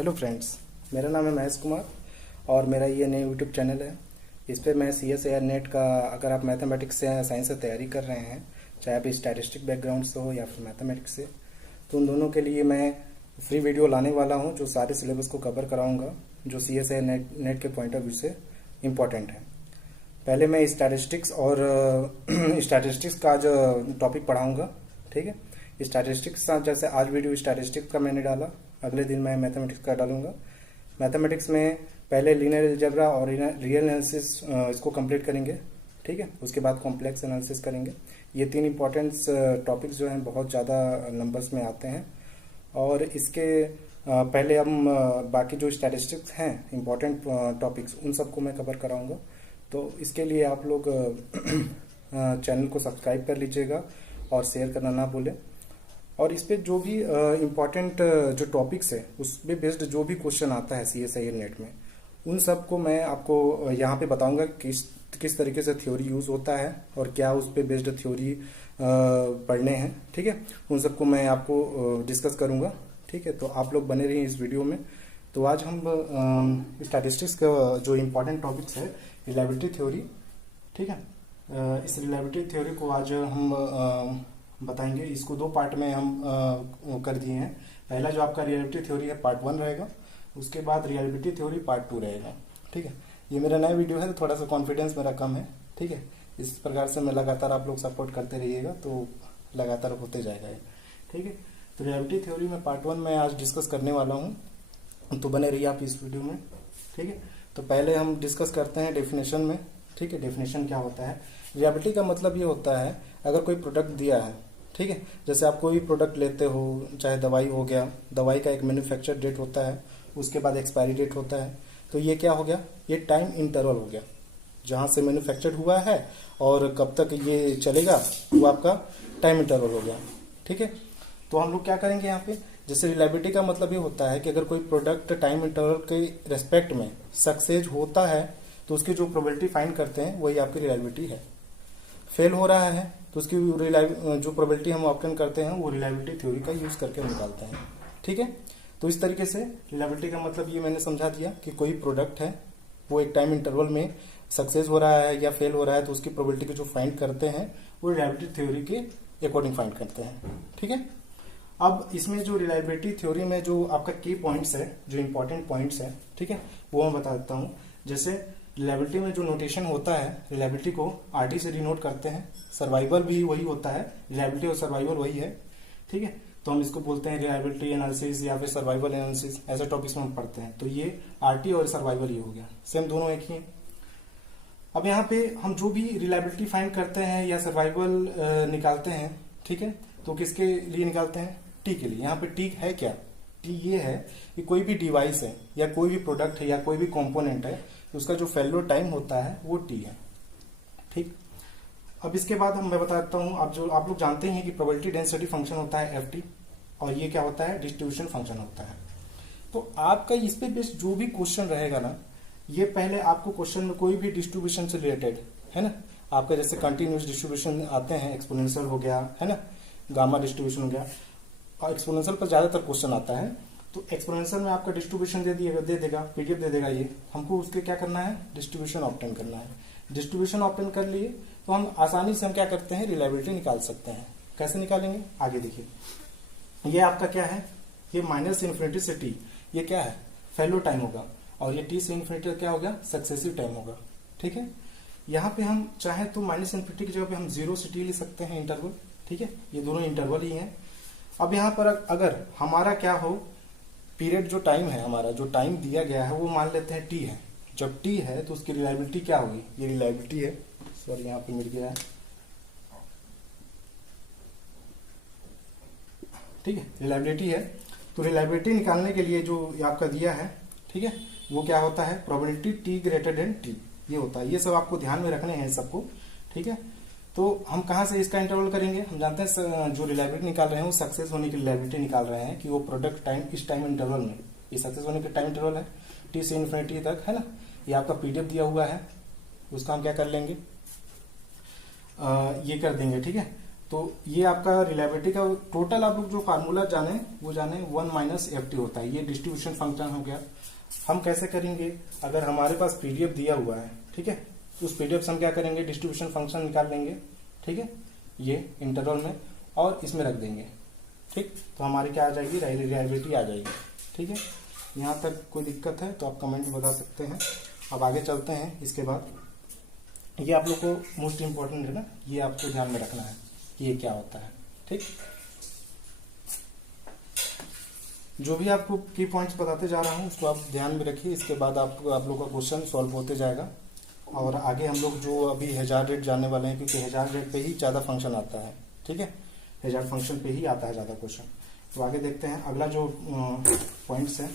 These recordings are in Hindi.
हेलो फ्रेंड्स, मेरा नाम है महेश कुमार और मेरा ये नया यूट्यूब चैनल है। इस पे मैं CSIR नेट का, अगर आप मैथमेटिक्स से या साइंस से तैयारी कर रहे हैं, चाहे आप स्टैटिस्टिक बैकग्राउंड से हो या फिर मैथमेटिक्स से, तो उन दोनों के लिए मैं फ्री वीडियो लाने वाला हूँ जो सारे सिलेबस को कवर कराऊंगा, जो CSIR नेट के पॉइंट ऑफ व्यू से इम्पोर्टेंट है। पहले मैं स्टैटिस्टिक्स और स्टैटिस्टिक्स का जो टॉपिक पढ़ाऊंगा, ठीक है। स्टैटिस्टिक्स जैसे आज वीडियो स्टैटिस्टिक्स का मैंने डाला, अगले दिन मैं मैथमेटिक्स का डालूंगा। मैथमेटिक्स में पहले लीनियर अलजेब्रा और रियल एनालिसिस इसको कंप्लीट करेंगे, ठीक है। उसके बाद कॉम्प्लेक्स एनालिसिस करेंगे। ये तीन इंपॉर्टेंट टॉपिक्स जो हैं बहुत ज़्यादा नंबर्स में आते हैं। और इसके पहले हम बाकी जो स्टैटिस्टिक्स हैं इंपॉर्टेंट टॉपिक्स, उन सबको मैं कवर कराऊंगा। तो इसके लिए आप लोग चैनल को सब्सक्राइब कर लीजिएगा और शेयर करना ना भूलें। और इस पे जो भी इम्पोर्टेंट जो टॉपिक्स है उस पे बेस्ड जो भी क्वेश्चन आता है CSIR नेट में, उन सब को मैं आपको यहाँ पे बताऊंगा किस तरीके से थ्योरी यूज होता है और क्या उस पे बेस्ड थ्योरी पढ़ने हैं, ठीक है। उन सबको मैं आपको डिस्कस करूंगा, ठीक है। तो आप लोग बने रहिए इस वीडियो में। तो आज हम स्टैटिस्टिक्स का जो इम्पोर्टेंट टॉपिक्स है रिलायबिलिटी थ्योरी, ठीक है। इस रिलायबिलिटी थ्योरी को आज हम बताएंगे। इसको दो पार्ट में हम कर दिए हैं। पहला जो आपका रिलेटिविटी थ्योरी है पार्ट 1 रहेगा, उसके बाद रिलेटिविटी थ्योरी पार्ट 2 रहेगा, ठीक है। ये मेरा नया वीडियो है तो थोड़ा सा कॉन्फिडेंस मेरा कम है, ठीक है। इस प्रकार से मैं लगातार आप लोग सपोर्ट करते रहिएगा तो लगातार होते जाएगा ये, ठीक है। तो रिलेटिविटी थ्योरी में पार्ट 1 में आज डिस्कस करने वाला हूँ, तो बने रहिए आप इस वीडियो में, ठीक है। तो पहले हम डिस्कस करते हैं डेफिनेशन में, ठीक है। डेफिनेशन क्या होता है? रिलायबिलिटी का मतलब ये होता है अगर कोई प्रोडक्ट दिया है, ठीक है। जैसे आप कोई प्रोडक्ट लेते हो, चाहे दवाई हो गया, दवाई का एक मैन्युफैक्चर डेट होता है, उसके बाद एक्सपायरी डेट होता है। तो ये क्या हो गया? ये टाइम इंटरवल हो गया, जहां से मैन्युफैक्चर हुआ है और कब तक ये चलेगा, वो आपका टाइम इंटरवल हो गया, ठीक है। तो हम लोग क्या करेंगे यहाँ पे, जैसे रिलायबिलिटी का मतलब ये होता है कि अगर कोई प्रोडक्ट टाइम इंटरवल के रेस्पेक्ट में सक्सेस होता है तो उसकी जो प्रोबेबिलिटी फाइंड करते हैं वही आपकी रिलायबिलिटी है। फेल हो रहा है तो उसकी जो प्रोबेबिलिटी हम ऑब्टेन करते हैं वो रिलायबिलिटी थ्योरी का यूज करके हम निकालते हैं, ठीक है। तो इस तरीके से रिलायबिलिटी का मतलब ये मैंने समझा दिया कि कोई प्रोडक्ट है वो एक टाइम इंटरवल में सक्सेस हो रहा है या फेल हो रहा है तो उसकी प्रोबेबिलिटी को जो फाइंड करते हैं वो रिलायबिलिटी थ्योरी के अकॉर्डिंग फाइंड करते हैं, ठीक है। अब इसमें जो रिलायबिलिटी थ्योरी में जो आपका की पॉइंट्स है, जो इंपॉर्टेंट पॉइंट्स है, ठीक है, वो मैं बता देता हूँ। जैसे रिलायबिलिटी में जो नोटेशन होता है, रिलायबिलिटी को RT से डिनोट करते हैं। सर्वाइवल भी वही होता है, रिलायबिलिटी और सर्वाइवल वही है, ठीक है। तो हम इसको बोलते हैं रिलायबिलिटी एनालिसिस या फिर सर्वाइवल एनालिसिस, ऐसे टॉपिक्स में हम पढ़ते हैं। तो ये RT और सर्वाइवल ये हो गया, सेम दोनों एक ही है। अब यहाँ पे हम जो भी रिलायबिलिटी फाइंड करते हैं या सर्वाइवल निकालते हैं, ठीक है, तो किसके लिए निकालते हैं? T के लिए। यहाँ पे T है क्या? T ये है कि कोई भी डिवाइस है या कोई भी प्रोडक्ट है या कोई भी कॉम्पोनेंट है तो उसका जो फेल्योर टाइम होता है वो T है, ठीक। अब इसके बाद मैं बताता हूँ, आप लोग जानते हैं कि प्रोबेबिलिटी डेंसिटी फंक्शन होता है FT, और ये क्या होता है? डिस्ट्रीब्यूशन फंक्शन होता है। तो आपका इस पे बेस्ड जो भी क्वेश्चन रहेगा ना, ये पहले आपको क्वेश्चन में कोई भी डिस्ट्रीब्यूशन से रिलेटेड है ना, आपका जैसे कंटिन्यूस डिस्ट्रीब्यूशन आते हैं, एक्सपोनेंशियल हो गया है ना, गामा डिस्ट्रीब्यूशन हो गया, और एक्सपोनेंशियल पर ज्यादातर क्वेश्चन आता है। तो एक्सपोनेंशियल में आपका डिस्ट्रीब्यूशन दे देगा, PDF दे देगा। ये हमको उसके क्या करना है? डिस्ट्रीब्यूशन ऑब्टेन करना है। डिस्ट्रीब्यूशन ऑब्टेन कर लिए तो हम आसानी से हम क्या करते हैं? रिलायबिलिटी निकाल सकते हैं। कैसे निकालेंगे आगे देखिए। ये आपका क्या है? ये -∞ से T, ये क्या है? फेल्योर टाइम होगा, और ये T से इन्फिनिटी क्या हो गया? सक्सेसिव टाइम होगा, ठीक है। यहाँ पे हम चाहे तो -∞ की जगह पे हम 0 से T ले सकते हैं, इंटरवल, ठीक है। ये दोनों इंटरवल ही है। अब यहाँ पर अगर हमारा क्या हो, पीरियड जो टाइम है, हमारा जो टाइम दिया गया है वो मान लेते हैं T है। जब T है तो उसकी रिलायबिलिटी क्या होगी? ये रिलायबिलिटी है, सॉरी यहाँ पे मिल गया है, ठीक है, रिलायबिलिटी है। तो रिलायबिलिटी निकालने के लिए जो आपका दिया है, ठीक है, वो क्या होता है? Probability T greater than T, ये होता है। ये सब आपको ध्यान में रखने हैं सबको, ठीक है। तो हम कहाँ से इसका इंटरवल करेंगे? हम जानते हैं जो रिलायबिलिटी निकाल रहे हैं वो सक्सेस होने की रिलायबिलिटी निकाल रहे हैं कि वो प्रोडक्ट टाइम इस टाइम इंटरवल में, ये सक्सेस होने का टाइम इंटरवल है T से इन्फिनिटी तक, है ना। ये आपका PDF दिया हुआ है, उसका हम क्या कर लेंगे? ये कर देंगे, ठीक है। तो ये आपका रिलायबिलिटी का टोटल आप लोग जो फार्मूला जाने वो जाने 1 माइनस एफ टी होता है। ये डिस्ट्रीब्यूशन फंक्शन हो गया। हम कैसे करेंगे, अगर हमारे पास पीडीएफ दिया हुआ है, ठीक है, तो उस पीडीएफ से हम क्या करेंगे, डिस्ट्रीब्यूशन फंक्शन निकाल लेंगे, ठीक है, ये इंटरवल में, और इसमें रख देंगे, ठीक। तो हमारी क्या आ जाएगी, रिलायबिलिटी आ जाएगी, ठीक है। यहाँ तक कोई दिक्कत है तो आप कमेंट में बता सकते हैं। अब आगे चलते हैं। इसके बाद ये आप लोग को मोस्ट इम्पोर्टेंट है ना, ये आपको ध्यान में रखना है कि ये क्या होता है, ठीक। जो भी आपको की पॉइंट्स बताते जा रहा हूँ उसको आप ध्यान में रखिए। इसके बाद आप लोग का क्वेश्चन सॉल्व होते जाएगा, और आगे हम लोग जो अभी हैजार्ड रेट जानने वाले हैं, क्योंकि हैजार्ड रेट पे ही ज़्यादा फंक्शन आता है, ठीक है, हैजार्ड फंक्शन पे ही आता है ज़्यादा क्वेश्चन। तो आगे देखते हैं अगला जो पॉइंट्स है।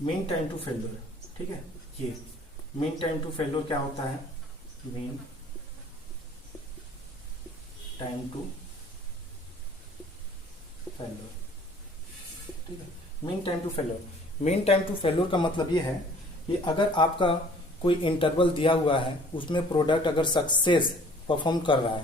मीन टाइम टू फेल्योर, ठीक है। ये मीन टाइम टू फेल्योर क्या होता है, मीन टाइम टू फेल्योर, ठीक है। Mean time to failure, mean time to failure का मतलब ये है कि अगर आपका कोई इंटरवल दिया हुआ है, उसमें प्रोडक्ट अगर सक्सेस परफॉर्म कर रहा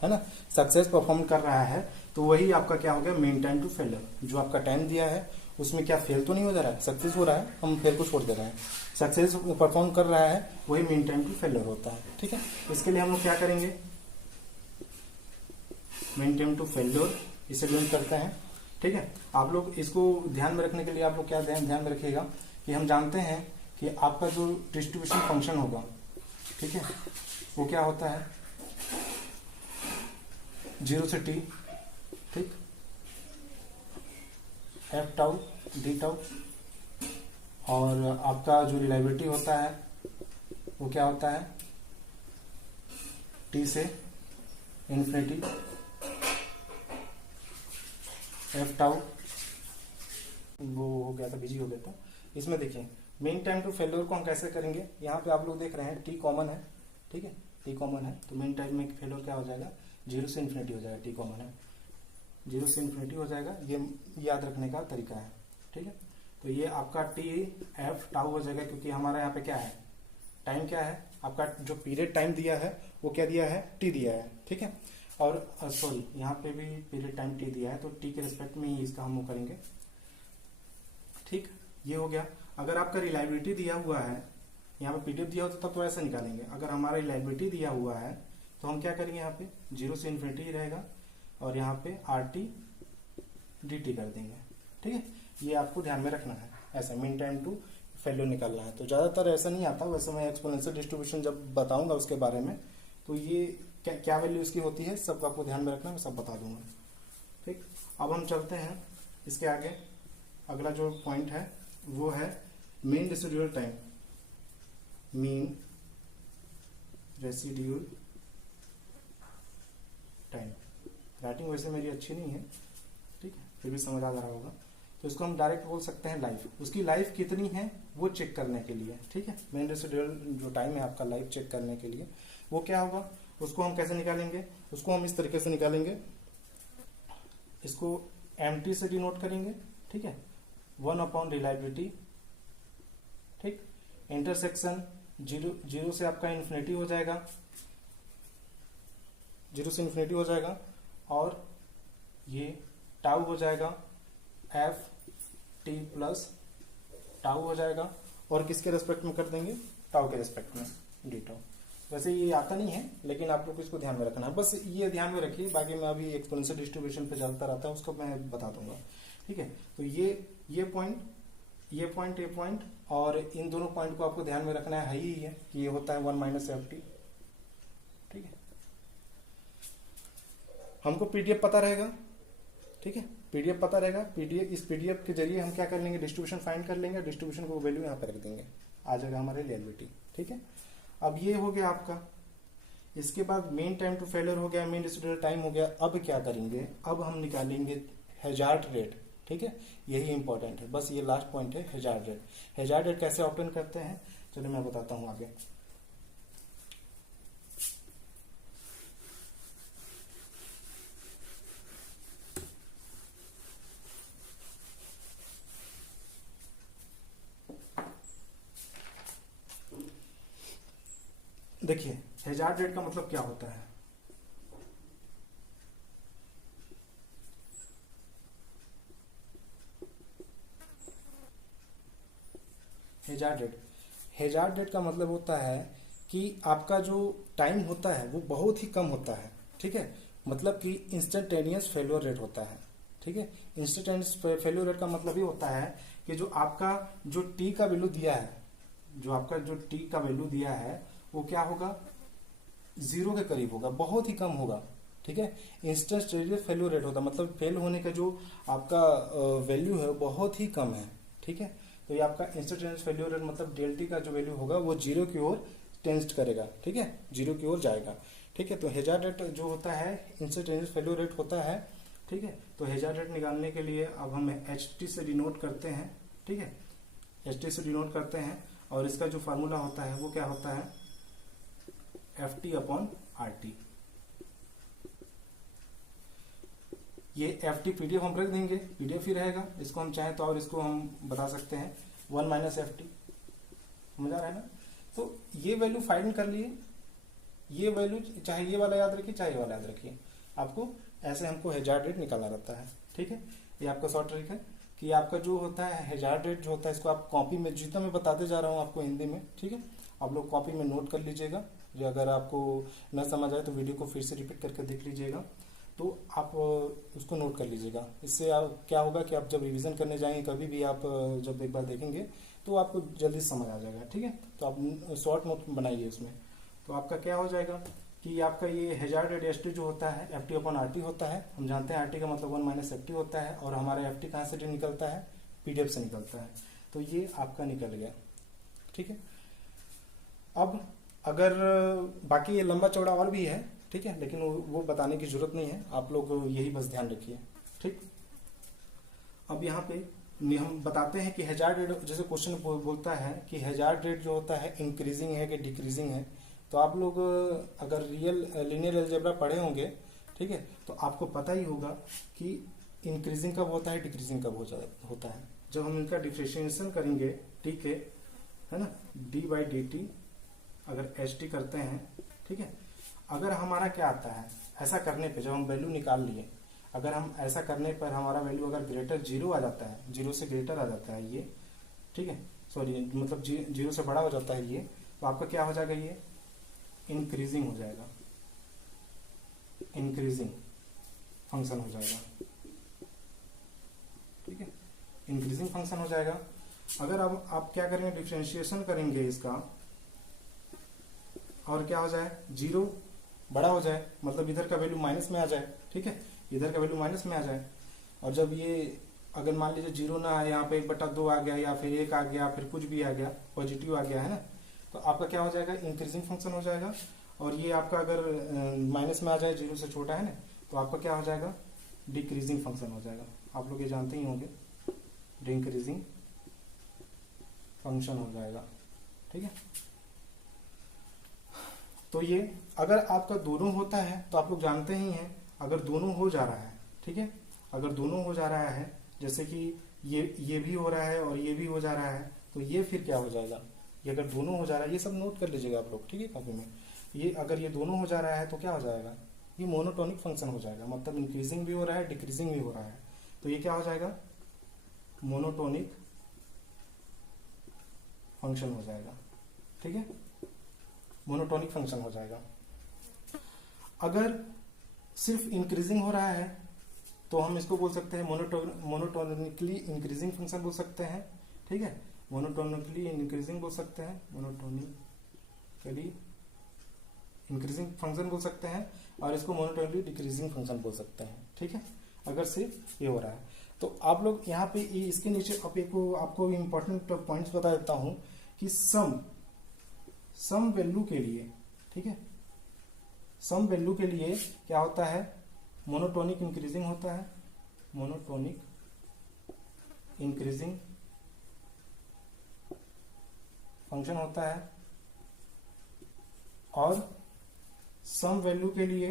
है ना, सक्सेस परफॉर्म कर रहा है, तो वही आपका क्या हो गया, मीन टाइम टू फेल्योर। जो आपका टाइम दिया है उसमें क्या फेल तो नहीं हो जा रहा है, सक्सेस हो रहा है, हम फेल को छोड़ दे रहे हैं, सक्सेस परफॉर्म कर रहा है, वही मीन टाइम टू फेल्योर होता है, ठीक है। इसके लिए हम लोग क्या करेंगे, मीन टाइम टू फेल्योर इसे यूज करते हैं, ठीक है। आप लोग इसको ध्यान में रखने के लिए आप लोग क्या ध्यान में रखिएगा कि हम जानते हैं कि आपका जो डिस्ट्रीब्यूशन फंक्शन होगा, ठीक है, वो क्या होता है, 0 से t, ठीक, एफ टाउ डी टाउ, और आपका जो रिलायबिलिटी होता है वो क्या होता है, t से इन्फिनिटी एफ टाउ, वो हो गया था, बिजी हो गया था। इसमें देखिए मीन टाइम टू फेल्योर को हम कैसे करेंगे, यहाँ पे आप लोग देख रहे हैं टी कॉमन है, ठीक है, टी कॉमन है, तो मीन टाइम में फेल्योर क्या हो जाएगा, 0 से इन्फिनिटी हो जाएगा, टी कॉमन है, 0 से इन्फिनिटी हो जाएगा। ये याद रखने का तरीका है, ठीक है। तो ये आपका टी एफ टाउ हो जाएगा, क्योंकि हमारा यहाँ पे क्या है, टाइम क्या है, आपका जो पीरियड टाइम दिया है वो क्या दिया है, टी दिया है, ठीक है। और सॉरी, यहाँ पे भी पीरियड टाइम टी दिया है, तो टी के रिस्पेक्ट में ही इसका हम वो करेंगे, ठीक। ये हो गया। अगर आपका रिलायबिलिटी दिया हुआ है, यहाँ पे पीडीएफ दिया होता तब तो ऐसे निकालेंगे, अगर हमारा रिलायबिलिटी दिया हुआ है तो हम क्या करेंगे, यहाँ पे 0 से इन्फिनिटी ही रहेगा, और यहाँ पे आर टी डी टी कर देंगे, ठीक है। ये आपको ध्यान में रखना है, ऐसा मीन टाइम टू फेल्योर निकालना है। तो ज़्यादातर ऐसा नहीं आता, वैसे मैं एक्सपोनेंशियल डिस्ट्रीब्यूशन जब बताऊंगा उसके बारे में, तो ये क्या वैल्यू इसकी होती है सब आपको ध्यान में रखना, मैं सब बता दूंगा, ठीक। अब हम चलते हैं इसके आगे। अगला जो पॉइंट है वो है mean residual time, mean residual time. Writing वैसे मेरी अच्छी नहीं है, ठीक है, फिर भी समझ आ रहा होगा। तो इसको हम डायरेक्ट बोल सकते हैं लाइफ, उसकी लाइफ कितनी है वो चेक करने के लिए, ठीक है। मीन रेसिड्यूअल जो टाइम है आपका लाइफ चेक करने के लिए, वो क्या होगा, उसको हम कैसे निकालेंगे, उसको हम इस तरीके से निकालेंगे, इसको एमटी से डिनोट करेंगे, ठीक है, 1 अपॉन रिलायबिलिटी, ठीक, इंटरसेक्शन 0 से आपका इन्फिनिटी हो जाएगा, 0 से इन्फिनिटी हो जाएगा, और ये टाउ हो जाएगा एफ टी प्लस टाउ हो जाएगा, और किसके रेस्पेक्ट में कर देंगे, टाउ के रेस्पेक्ट में डी टाउ। वैसे ये आता नहीं है, लेकिन आप लोग को इसको ध्यान में रखना है, बस ये ध्यान में रखिए। बाकी मैं अभी एक्सपोनेंशियल डिस्ट्रीब्यूशन पे चलता रहता है, उसको मैं बता दूंगा, ठीक है। तो ये पॉइंट, ये पॉइंट और इन दोनों पॉइंट को आपको ध्यान में रखना है ही है कि ये होता है 1 माइनस एफ टी, ठीक है। हमको पीडीएफ पता रहेगा, ठीक है, पीडीएफ पता रहेगा, पीडीएफ, इस पीडीएफ के जरिए हम क्या कर लेंगे, डिस्ट्रीब्यूशन फाइंड कर लेंगे, डिस्ट्रीब्यूशन को वैल्यू यहाँ पे रख देंगे, आ जाएगा हमारे रिलायबिलिटी, ठीक है। अब ये हो गया आपका, इसके बाद मीन टाइम टू फेलियर हो गया, मीन रेसिड्यूअल टाइम हो गया। अब क्या करेंगे, अब हम निकालेंगे हैजार्ड रेट, ठीक है, यही इंपॉर्टेंट है, बस ये लास्ट पॉइंट है हैजार्ड रेट। हैजार्ड रेट कैसे ऑब्टेन करते हैं, चलिए मैं बताता हूँ आगे। देखिए हैजार्ड रेट का मतलब क्या होता है। हैजार्ड रेट का मतलब होता है कि आपका जो टाइम होता है वो बहुत ही कम होता है, ठीक है। मतलब कि इंस्टेंटेनियस फेल्योर रेट होता है, ठीक है। इंस्टेंटेनियस फेल्योर रेट का मतलब ये होता है कि जो आपका जो टी का वैल्यू दिया है, जो आपका जो टी का वैल्यू दिया है वो क्या होगा, जीरो के करीब होगा, बहुत ही कम होगा, ठीक है। इंस्टेंटेनियस फेल्योर रेट होता है मतलब फेल होने का जो आपका वैल्यू है बहुत ही कम है, ठीक है। तो ये आपका इंस्टेंटेनियस फेल्योर रेट मतलब डेल्टी का जो वैल्यू होगा वो जीरो की ओर टेंस्ट करेगा, ठीक है, जीरो की ओर जाएगा, ठीक है। तो हैजार्ड रेट जो होता है इंस्टेंटेनियस फेल्योर रेट होता है, ठीक है। तो हैजार्ड रेट निकालने के लिए अब हम एच टी से डिनोट करते हैं, ठीक है, एच टी से डिनोट करते हैं। और इसका जो फार्मूला होता है वो क्या होता है, F T upon R T. ये एफ टी पीडीएफ हम रख देंगे, पीडीएफ ही रहेगा, इसको हम चाहें तो और इसको हम बता सकते हैं 1 माइनस एफ टी, समझ आ रहा है ना। तो ये वैल्यू फाइंड कर लिए, ये वैल्यू चाहे ये वाला याद रखिए चाहे ये वाला याद रखिए, आपको ऐसे हमको हैजार्ड रेट निकालना रहता है, ठीक है। ये आपका शॉर्ट ट्रिक है कि आपका जो होता है हैजार्ड रेट जो होता है इसको आप कॉपी में, जितना मैं बताते जा रहा हूँ आपको हिंदी में, ठीक है, आप लोग कॉपी में नोट कर लीजिएगा। जो अगर आपको न समझ आए तो वीडियो को फिर से रिपीट करके देख लीजिएगा, तो आप उसको नोट कर लीजिएगा। इससे आप क्या होगा कि आप जब रिवीजन करने जाएंगे कभी भी आप जब एक बार देखेंगे तो आपको जल्दी समझ आ जाएगा, ठीक है। तो आप शॉर्ट नोट बनाइए उसमें। तो आपका क्या हो जाएगा कि आपका ये हैजार्ड रेट एस टी जो होता है F T upon R T होता है। हम जानते हैं आर टी का मतलब 1 माइनस एफ टी होता है, और हमारा एफ टी कहाँ से निकलता है, पीडीएफ से निकलता है। तो ये आपका निकल गया, ठीक है। अब अगर बाकी ये लंबा चौड़ा और भी है, ठीक है, लेकिन वो बताने की जरूरत नहीं है, आप लोग यही बस ध्यान रखिए, ठीक। अब यहाँ पे हम बताते हैं कि हैजार्ड रेट, जैसे क्वेश्चन बोलता है कि हैजार्ड रेट जो होता है इंक्रीजिंग है कि डिक्रीजिंग है। तो आप लोग अगर रियल लीनियर अलजेब्रा पढ़े होंगे, ठीक है, तो आपको पता ही होगा कि इंक्रीजिंग कब होता है डिक्रीजिंग कब होता है। जब हम इनका डिफ्रेंशिएशन करेंगे, ठीक है ना, डी बाई डी टी अगर एच टी करते हैं, ठीक है, अगर हमारा क्या आता है ऐसा करने पे, जब हम वैल्यू निकाल लिए, अगर हम ऐसा करने पर हमारा वैल्यू अगर ग्रेटर जीरो आ जाता है, जीरो से ग्रेटर आ जाता है ये, ठीक है, सॉरी मतलब जीरो से बड़ा हो जाता है ये, तो आपका क्या हो जाएगा, ये इंक्रीजिंग हो जाएगा, इंक्रीजिंग फंक्शन हो जाएगा, ठीक है, इंक्रीजिंग फंक्शन हो जाएगा। अगर अब आप क्या करेंगे, डिफ्रेंशिएशन करेंगे इसका, और क्या हो जाए, जीरो बड़ा हो जाए, मतलब इधर का वैल्यू माइनस में आ जाए, ठीक है, इधर का वैल्यू माइनस में आ जाए। और जब ये अगर मान लीजिए जीरो ना आए, यहाँ पे 1/2 आ गया या फिर 1 आ गया, फिर कुछ भी आ गया, पॉजिटिव आ गया है ना, तो आपका क्या हो जाएगा, इंक्रीजिंग फंक्शन हो जाएगा। और ये आपका अगर माइनस में आ जाए, जीरो से छोटा है ना, तो आपका क्या हो जाएगा, डिक्रीजिंग फंक्शन हो जाएगा। आप लोग ये जानते ही होंगे, डिक्रीजिंग फंक्शन हो जाएगा, ठीक है। तो ये अगर आपका दोनों होता है तो आप लोग जानते ही हैं, अगर दोनों हो जा रहा है, ठीक है, अगर दोनों हो जा रहा है, जैसे कि ये भी हो रहा है और ये भी हो जा रहा है, तो ये फिर क्या हो जाएगा, ये अगर दोनों हो जा रहा है, ये सब नोट कर लीजिएगा आप लोग, ठीक है, कॉपी में। ये अगर ये दोनों हो जा रहा है तो क्या हो जाएगा, ये मोनोटोनिक फंक्शन हो जाएगा, मतलब इंक्रीजिंग भी हो रहा है डिक्रीजिंग भी हो रहा है, तो ये क्या हो जाएगा, मोनोटोनिक फंक्शन हो जाएगा, ठीक है, मोनोटोनिक फंक्शन हो जाएगा। अगर सिर्फ इंक्रीजिंग हो रहा है तो हम इसको बोल सकते हैं मोनोटोनिकली इंक्रीजिंग फंक्शन बोल सकते हैं, ठीक है, मोनोटोनिकली इंक्रीजिंग बोल सकते हैं, मोनोटोनिकली इंक्रीजिंग फंक्शन बोल सकते हैं, और इसको मोनोटोनिकली डिक्रीजिंग फंक्शन बोल सकते हैं, ठीक है, अगर सिर्फ ये हो रहा है। तो आप लोग यहाँ पे इसके नीचे आपको इम्पोर्टेंट पॉइंट्स बता देता हूं कि सम वैल्यू के लिए, ठीक है, सम वैल्यू के लिए क्या होता है, मोनोटोनिक इंक्रीजिंग होता है, मोनोटोनिक इंक्रीजिंग फंक्शन होता है। और सम वैल्यू के लिए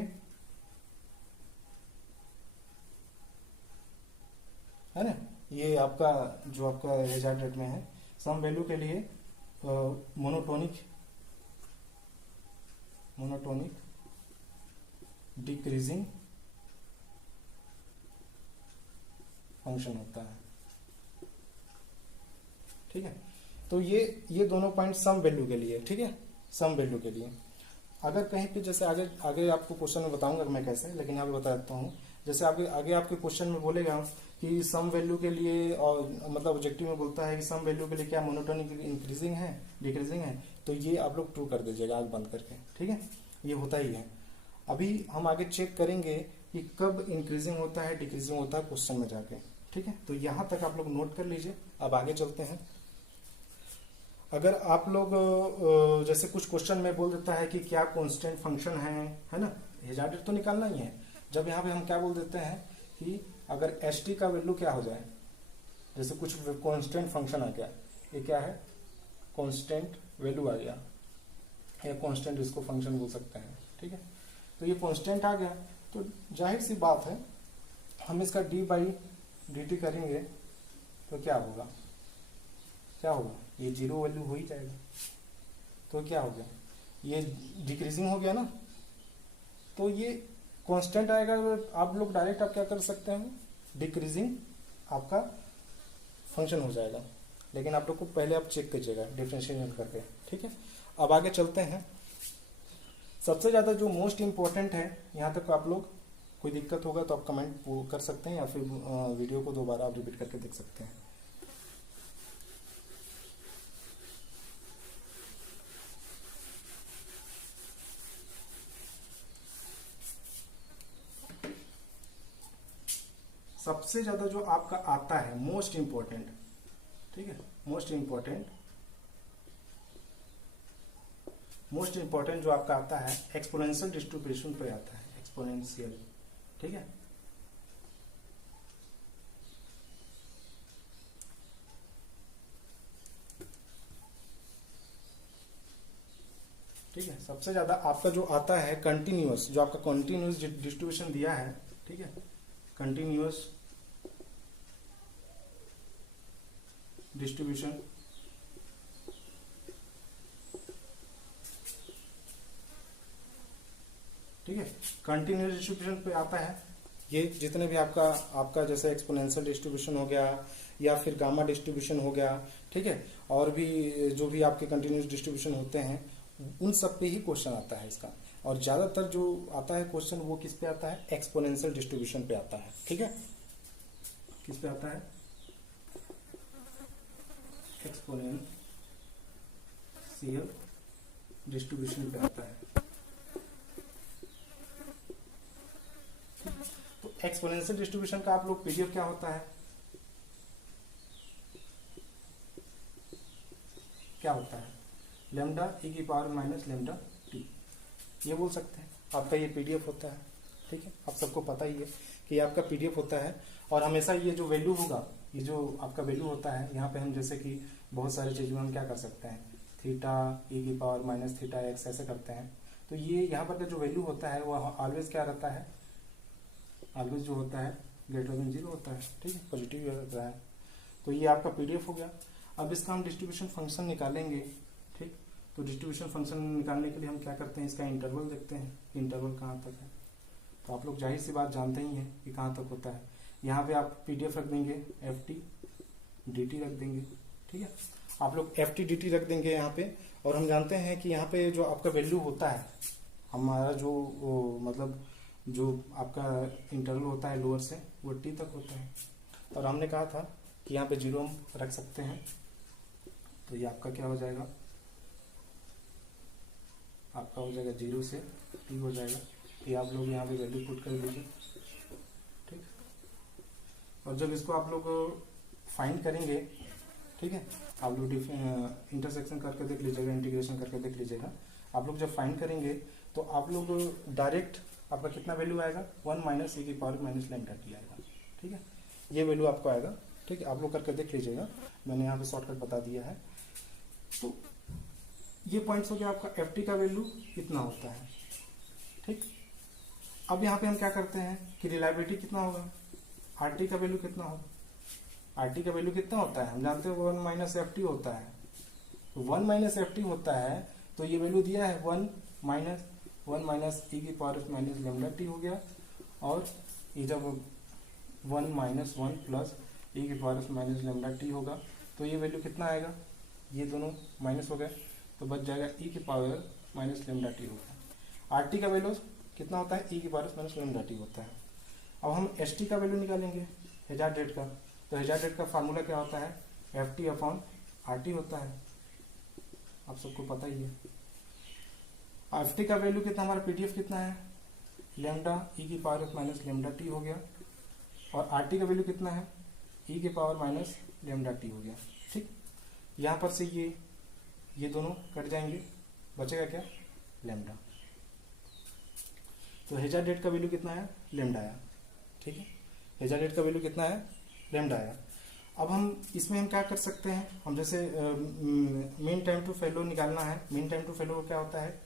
है ना, ये आपका जो आपका हैजार्ड रेट में है, सम वैल्यू के लिए मोनोटोनिक मोनोटोनिक डिक्रीजिंग फंक्शन होता है। ठीक है, तो ये दोनों पॉइंट सम वैल्यू के लिए, ठीक है, सम वैल्यू के लिए। अगर कहीं पे जैसे आगे आगे आपको क्वेश्चन में बताऊंगा मैं कैसे, लेकिन यहाँ पे बता देता हूँ। जैसे आगे आगे आपके क्वेश्चन में बोलेगा कि सम वैल्यू के लिए, और मतलब ऑब्जेक्टिव में बोलता है कि सम वैल्यू के लिए क्या मोनोटोनिक इंक्रीजिंग है डिक्रीजिंग है, तो ये आप लोग ट्रू कर दीजिएगा आग बंद करके। ठीक है, ये होता ही है। अभी हम आगे चेक करेंगे कि कब इंक्रीजिंग होता है डिक्रीजिंग होता है क्वेश्चन में जाके। ठीक है, तो यहाँ तक आप लोग नोट कर लीजिए। अब आगे चलते हैं। अगर आप लोग जैसे कुछ क्वेश्चन में बोल देता है कि क्या कांस्टेंट फंक्शन है ना, हेजार्ड रेट तो निकालना ही है। जब यहाँ पे हम क्या बोल देते हैं कि अगर एस टी का वैल्यू क्या हो जाए, जैसे कुछ कांस्टेंट फंक्शन आ गया, ये क्या है, कांस्टेंट वैल्यू आ गया, या कांस्टेंट इसको फंक्शन बोल सकते हैं। ठीक है, तो ये कांस्टेंट आ गया, तो जाहिर सी बात है हम इसका डी बाई डी टी करेंगे तो क्या होगा, क्या होगा, ये जीरो वैल्यू हो ही जाएगा। तो क्या हो गया, ये डिक्रीजिंग हो गया ना, तो ये कांस्टेंट आएगा। आप लोग डायरेक्ट आप क्या कर सकते हैं, डिक्रीजिंग आपका फंक्शन हो जाएगा। लेकिन आप लोग को पहले आप चेक कीजिएगा डिफरेंशिएट करके। ठीक है, अब आगे चलते हैं। सबसे ज्यादा जो मोस्ट इंपॉर्टेंट है, यहां तक आप लोग कोई दिक्कत होगा तो आप कमेंट कर सकते हैं, या फिर वीडियो को दोबारा आप रिपीट करके देख सकते हैं। सबसे ज्यादा जो आपका आता है मोस्ट इंपॉर्टेंट, ठीक है, मोस्ट इंपॉर्टेंट जो आपका आता है एक्सपोनेंशियल डिस्ट्रीब्यूशन पे आता है, एक्सपोनेंशियल। ठीक है, ठीक है, सबसे ज्यादा आपका जो आता है कंटिन्यूअस, जो आपका कंटिन्यूअस डिस्ट्रीब्यूशन दिया है। ठीक है, कंटिन्यूअस डिस्ट्रीब्यूशन, ठीक है, कंटिन्यूअस डिस्ट्रीब्यूशन पे आता है। ये जितने भी आपका जैसे एक्सपोनेंशियल डिस्ट्रीब्यूशन हो गया, या फिर गामा डिस्ट्रीब्यूशन हो गया, ठीक है, और भी जो भी आपके कंटिन्यूअस डिस्ट्रीब्यूशन होते हैं, उन सब पे ही क्वेश्चन आता है इसका। और ज्यादातर जो आता है क्वेश्चन वो किस पे आता है, एक्सपोनेंशियल डिस्ट्रीब्यूशन पे आता है। ठीक है, किस पे आता है, एक्सपोनेंशियल डिस्ट्रीब्यूशन पे आता है। तो एक्सपोनेंशियल डिस्ट्रीब्यूशन का आप लोग पीडीएफ क्या होता है, क्या होता है, लेमडा ई की पावर माइनस लेमडा टी, ये बोल सकते हैं। आपका ये पीडीएफ होता है। ठीक है, आप सबको पता ही है कि आपका पीडीएफ होता है। और हमेशा ये जो वैल्यू होगा, ये जो आपका वैल्यू होता है, यहाँ पे हम जैसे कि बहुत सारी चीजों में हम क्या कर सकते हैं, थीटा ई की पावर माइनस थीटा एक्स ऐसे करते हैं। तो ये यहाँ पर का जो वैल्यू होता है वो ऑलवेज क्या रहता है, ऑलवेज जो होता है ग्रेटर देन जीरो होता है। ठीक है, पॉजिटिव रहता है। तो ये आपका पीडीएफ हो गया। अब इसका हम डिस्ट्रीब्यूशन फंक्शन निकालेंगे। ठीक, तो डिस्ट्रीब्यूशन फंक्शन निकालने के लिए हम क्या करते हैं, इसका इंटरवल देखते हैं, इंटरवल कहाँ तक है। तो आप लोग जाहिर सी बात जानते ही हैं कि कहाँ तक होता है। यहाँ पे आप पीडीएफ रख देंगे, एफ टी डी टी रख देंगे। ठीक है, आप लोग एफ टी डी टी रख देंगे यहाँ पे। और हम जानते हैं कि यहाँ पे जो आपका वैल्यू होता है, हमारा जो मतलब जो आपका इंटरवल होता है लोअर से, वो टी तक होता है। और हमने कहा था कि यहाँ पे जीरो हम रख सकते हैं। तो ये आपका क्या हो जाएगा, आपका हो जाएगा जीरो से टी हो जाएगा। ये आप लोग यहाँ पे वैल्यू पुट कर दीजिए। ठीक, और जब इसको आप लोग फाइंड करेंगे, ठीक है, आप लोग इंटरसेक्शन करके देख लीजिएगा, इंटीग्रेशन करके देख लीजिएगा। आप लोग जब फाइंड करेंगे तो आप लोग डायरेक्ट आपका कितना वैल्यू आएगा, 1 माइनस ई की पावर माइनस लेमडा टी आएगा। ठीक है, ये वैल्यू आपको आएगा। ठीक है, आप लोग करके देख लीजिएगा, मैंने यहाँ पे शॉर्टकट बता दिया है। तो ये पॉइंट्स हो गया आपका, एफ टी का वैल्यू इतना होता है। ठीक, अब यहाँ पे हम क्या करते हैं कि रिलायबिलिटी कितना होगा, आर टी का वैल्यू कितना होगा, आर टी का वैल्यू कितना होता है, हम जानते हैं 1 माइनस एफ टी होता है। तो 1 माइनस एफ टी होता है, तो ये वैल्यू दिया है 1 माइनस 1 माइनस ई की power of minus lambda T हो गया, और ये जब 1 माइनस 1 प्लस ई की power of minus lambda T होगा तो ये वैल्यू कितना आएगा, ये दोनों माइनस हो गए तो बच जाएगा ई की पावर माइनस लेमडा टी होगा। आर टी का वैल्यू कितना होता है, ई की पावर माइनस लेमडा टी होता है। अब हम एस टी का वैल्यू निकालेंगे, हेजार्ड रेट का। तो हेजार्ड रेट का फार्मूला क्या होता है, F T upon R T होता है, आप सबको पता ही है। एफ टी का वैल्यू कितना, हमारा पीडीएफ कितना है, लेमडा ई की पावर माइनस लेमडा टी हो गया, और आर टी का वैल्यू कितना है, ई की पावर माइनस लेमडा टी हो गया। ठीक, यहाँ पर से ये दोनों कट जाएंगे, बचेगा क्या, लेमडा। तो हेजार्ड रेट का वैल्यू कितना है, लेमडा आया। ठीक है, हेजार्ड रेट का वैल्यू कितना है, लेमडा आया। अब हम इसमें हम क्या कर सकते हैं, हम जैसे मीन टाइम टू फेलो निकालना है। मीन टाइम टू फेलो क्या होता है,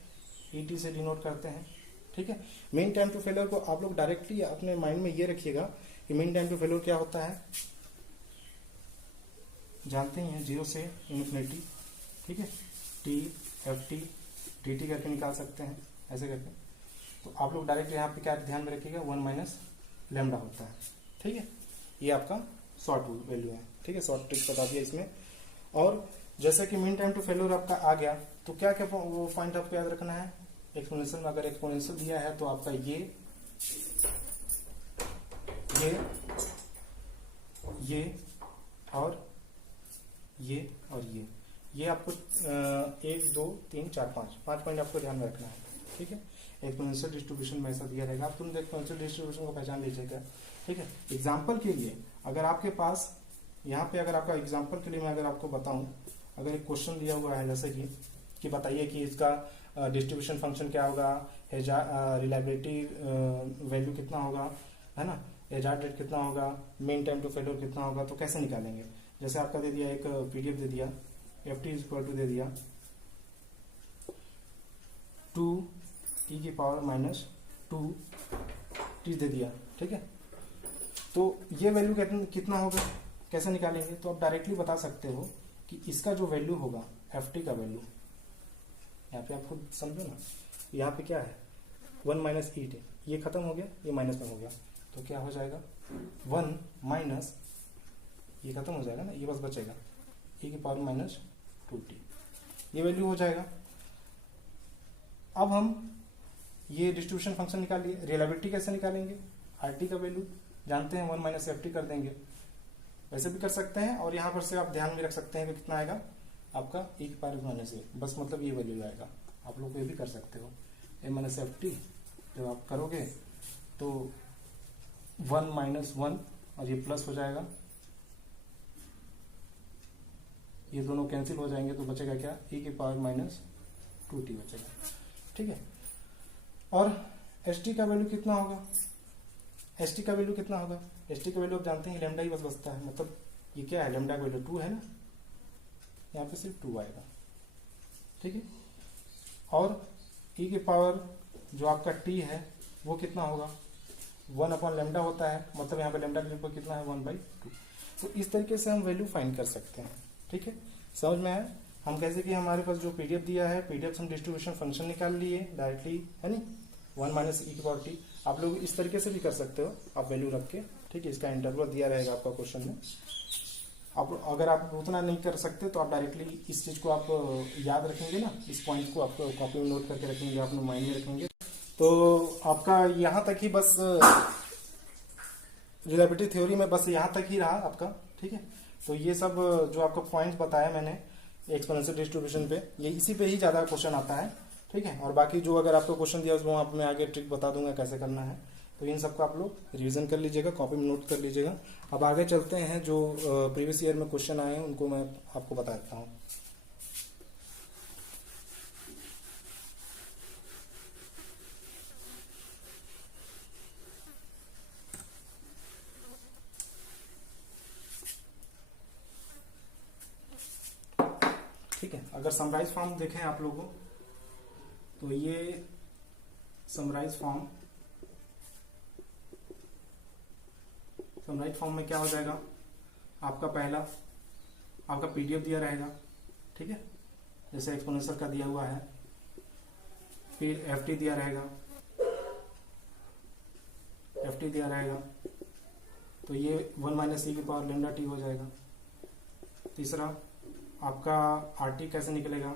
ईटी से डिनोट करते हैं। ठीक है, मीन टाइम टू फेलोर को आप लोग डायरेक्टली अपने माइंड में ये रखिएगा कि मीन टाइम टू फेलोर क्या होता है, जानते ही हैं, 0 से इन्फिनिटी। ठीक है, T F T D T करके निकाल सकते हैं ऐसे करके। तो आप लोग डायरेक्ट यहाँ पे क्या ध्यान में रखिएगा, 1 माइनस लेमडा होता है। ठीक है, ये आपका शॉर्ट वैल्यू है। ठीक है, शॉर्ट ट्रिक बता दिया इसमें। और जैसे कि मीन टाइम टू फेलोर आपका आ गया तो क्या क्या वो पॉइंट आपको याद रखना है, एक्सपोनेंशियल में अगर एक्सपोनेंशियल दिया है तो आपका ये और ये आपको 1 2 3 4 5 पॉइंट आपको ध्यान में रखना है। ठीक है, एक्सपोनेंशियल डिस्ट्रीब्यूशन में ऐसा दिया रहेगा, आप तुरंत एक्सपोनेंशियल डिस्ट्रीब्यूशन को पहचान लीजिएगा। ठीक है, एग्जाम्पल के लिए अगर आपके पास यहाँ पे अगर आपका एग्जाम्पल के लिए मैं अगर आपको बताऊं, अगर एक क्वेश्चन दिया हुआ है जैसे कि बताइए कि इसका डिस्ट्रीब्यूशन फंक्शन क्या होगा, रिलायबिलिटी वैल्यू कितना होगा, है ना, हेजार्ड रेट कितना होगा, मीन टाइम टू फेलोर कितना होगा, तो कैसे निकालेंगे। जैसे आपका दे दिया एक पीडीएफ दे दिया, एफ टी इक्वल टू दे दिया 2 ई की पावर माइनस 2 टी दे दिया। ठीक है, तो ये वैल्यू कितना होगा, कैसे निकालेंगे, तो आप डायरेक्टली बता सकते हो कि इसका जो वैल्यू होगा एफ टी का वैल्यू, यहाँ पे आप खुद समझो ना, यहाँ पे क्या है 1 माइनस ई टी, ये खत्म हो गया, ये माइनस में हो गया, तो क्या हो जाएगा 1 माइनस, ये खत्म हो जाएगा ना, ये बस बचेगा ई की पावर माइनस 2t, ये वैल्यू हो जाएगा। अब हम ये डिस्ट्रीब्यूशन फंक्शन निकाल लिए, रिलायबिलिटी कैसे निकालेंगे, आर टी का वैल्यू जानते हैं, 1 माइनस एफ टी कर देंगे, वैसे भी कर सकते हैं, और यहाँ पर से आप ध्यान में रख सकते हैं कि कितना आएगा आपका ई की पावर माइनस ए, बस मतलब ये वैल्यू आएगा। आप लोग ये भी कर सकते हो, ए माइनस एफ टी जब आप करोगे तो 1 माइनस 1 और ये प्लस हो जाएगा, ये दोनों कैंसिल हो जाएंगे तो बचेगा क्या, ई की पावर माइनस 2t बचेगा। ठीक है, और एस टी का वैल्यू कितना होगा, एस टी का वैल्यू कितना होगा, एस टी का वैल्यू आप जानते हैं लेमडा ही बस बचता है, मतलब ये क्या है, लेमडा का वैल्यू 2 है ना, यहाँ पे सिर्फ 2 आएगा। ठीक है, और ई की पावर जो आपका टी है वो कितना होगा, 1 अपॉन लेमडा होता है, मतलब यहाँ पे लेमडा का वैल्यू कितना है 1/2। तो इस तरीके से हम वैल्यू फाइंड कर सकते हैं। ठीक है, समझ में आया, हम कैसे कि हमारे पास जो पीडीएफ दिया है, पीडीएफ से हम डिस्ट्रीब्यूशन फंक्शन निकाल लिए डायरेक्टली, है नहीं, 1 माइनस ई की पावर टी। आप लोग इस तरीके से भी कर सकते हो, आप वैल्यू रख के। ठीक है, इसका इंटरवल दिया रहेगा आपका क्वेश्चन में। आप अगर आप उतना नहीं कर सकते तो आप डायरेक्टली इस चीज को आप याद रखेंगे ना, इस पॉइंट को आप कॉपी में नोट करके रखेंगे, आप माइंड में रखेंगे, तो आपका यहाँ तक ही बस रिलेटिविटी थ्योरी में बस यहाँ तक ही रहा आपका। ठीक है, तो ये सब जो आपको पॉइंट्स बताया मैंने एक्सपोनेंशियल डिस्ट्रीब्यूशन पे, ये इसी पे ही ज्यादा क्वेश्चन आता है। ठीक है, और बाकी जो अगर आपको क्वेश्चन दिया उसमें आप मैं आगे ट्रिक बता दूंगा कैसे करना है, तो इन सबको आप लोग रिवीजन कर लीजिएगा, कॉपी में नोट कर लीजिएगा। अब आगे चलते हैं, जो प्रीवियस ईयर में क्वेश्चन आए हैं उनको मैं आपको बता देता हूँ। ठीक है, अगर समराइज फॉर्म देखें आप लोगों, तो ये समराइज फॉर्म में क्या हो जाएगा, आपका पहला आपका पीडीएफ दिया रहेगा। ठीक है, जैसे एक्सपोनेंशियल का दिया हुआ है, फिर एफ टी दिया रहेगा, एफ टी दिया रहेगा, तो ये 1 माइनस ई की पावर लेमडा टी हो जाएगा। तीसरा आपका आर टी कैसे निकलेगा,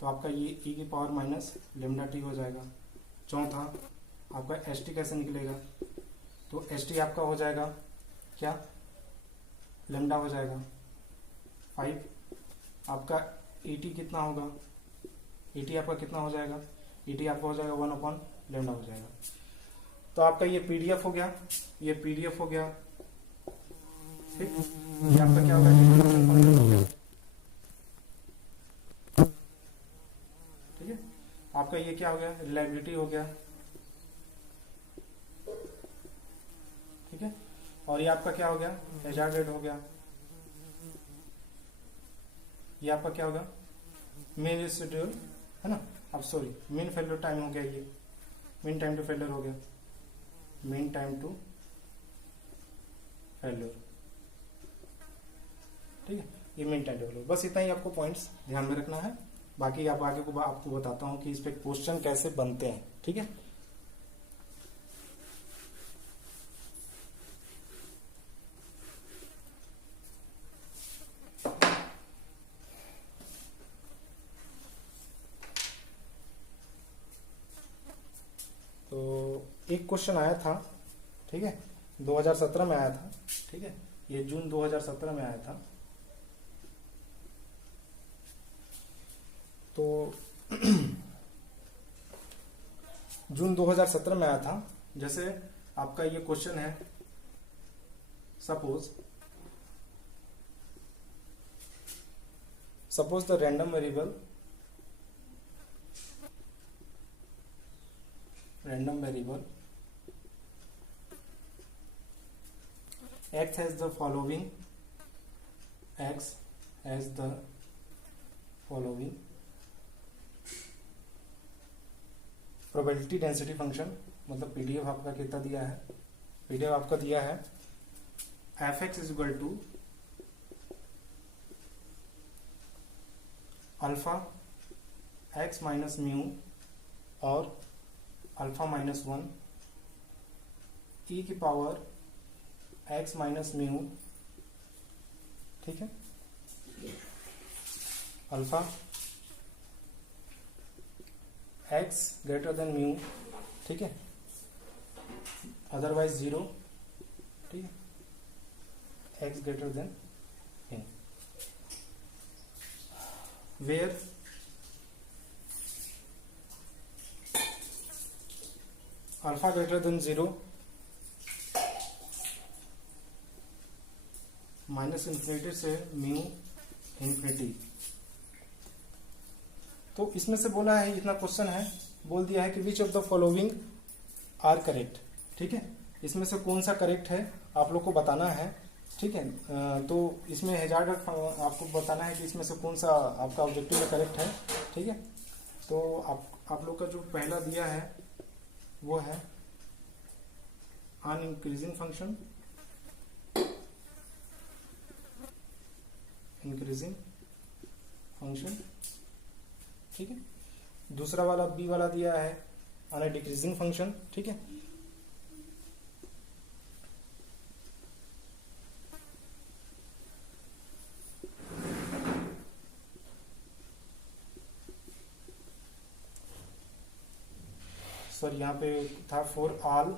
तो आपका ये ई की पावर माइनस लेमडा टी हो जाएगा। चौथा आपका एस टी कैसे निकलेगा, तो एस टी आपका हो जाएगा क्या, लेमडा हो जाएगा। 5 आपका ई टी कितना होगा, ई टी आपका कितना हो जाएगा, ई टी आपका हो जाएगा 1 अपॉन लेमडा हो जाएगा। तो आपका ये पीडीएफ हो गया, ये पीडीएफ हो गया, ठीक। ये आपका क्या होगा, डिस्ट्रीब्यूशन फंक्शन हो गया, ठीक है। आपका ये क्या हो गया, रिलायबिलिटी हो गया, ठीक है। और ये आपका क्या हो गया, हैजार्ड रेट हो गया। ये आपका क्या होगा, मेन शेड्यूल है ना, अब सॉरी मेन फेलियर टाइम हो गया, ये मेन टाइम टू फेलियर हो गया, मेन टाइम टू फेलियर, ठीक है। ये मेन टाइम टू फेलियर, बस इतना ही आपको पॉइंट्स ध्यान में रखना है। बाकी आप आगे को आपको बताता हूं कि इस पे क्वेश्चन कैसे बनते हैं, ठीक है। तो एक क्वेश्चन आया था, ठीक है, 2017 में आया था, ठीक है, ये जून 2017 में आया था। तो जून 2017 में आया था। जैसे आपका ये क्वेश्चन है, suppose the random variable x has the following probability density function, मतलब पीडीएफ आपका कितना दिया है, पीडीएफ आपका दिया है F X is equal to alpha X minus mu और अल्फा माइनस 1 ई की पावर एक्स माइनस म्यू, ठीक है, alpha X greater than mu, ठीक है, अदरवाइज 0, ठीक है, X greater than mu, where alpha greater than 0 minus infinity से म्यू इन्फिनिटी। तो इसमें से बोला है, इतना क्वेश्चन है, बोल दिया है कि which of the following are correct, ठीक है, इसमें से कौन सा करेक्ट है आप लोग को बताना है, ठीक है। तो इसमें हैजार्ड आपको बताना है कि इसमें से कौन सा आपका ऑब्जेक्टिव में करेक्ट है, ठीक है। तो आप लोग का जो पहला दिया है वो है अन इंक्रीजिंग फंक्शन, ठीक है। दूसरा वाला बी वाला दिया है अन ए डिक्रीजिंग फंक्शन, ठीक है। सर यहाँ पे था for all